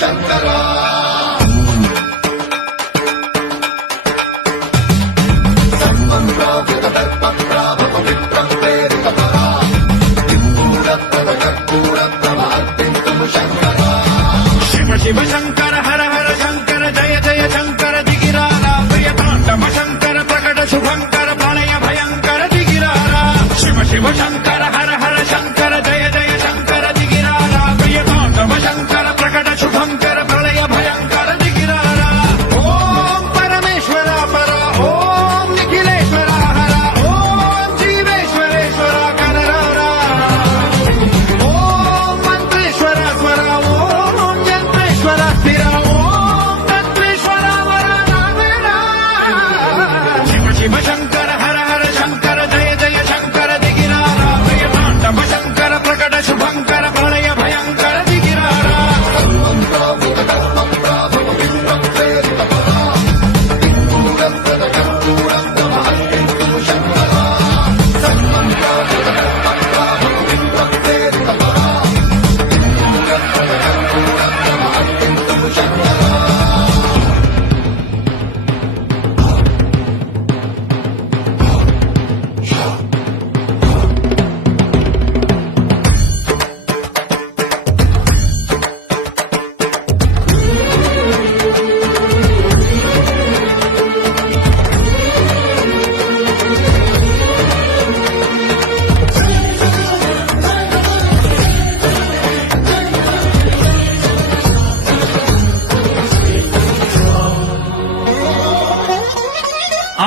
శంకరా శివ శివ శంకర హర హర శంకర జయ జయ శంకర దిగిరారా ప్రియతాండవ శంకర ప్రకట శుభంకర ప్రళయ భయంకర దిగిరారా శివ శివ శంకర హర హర శంకర జయ జయ శంకర దిగిరారా ప్రియతాండవ శంకర ప్రకట శుభంకర ప్రళయ భయంకర దిగిరారా ఓం పరమేశ్వర పర ఓం నిఖిలేశ్వర హర ఓం జీవేశ్వరేశ్వర కనరారా ఓం మంత్రేశ్వర స్వర ఓం యంత్రేశ్వర స్థిర ఓం తంత్రేశ్వర వర నారాయణ శివ శివ శంకర హర హర శంకర జయ జయ శంకర దిగిరారా ప్రియతాండవ శంకర ప్రకట శుభంకర ప్రళయ భయంకర దిగిరారా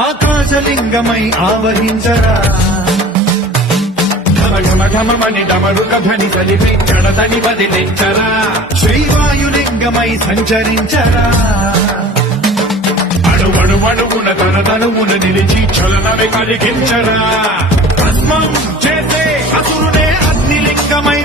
ఆకాశలింగమై ఆవహించరా ఘమ ఘమ ఘమమని డమరుక ధ్వని తలిపి కడతని బదిలించరా శ్రీవాయులింగమై సంచరించరా అడుగడుగడుగున తన తనువున నిలిచి చలనమే కలిగించరా భస్మం చేసే అసురునే అగ్నిలింగమై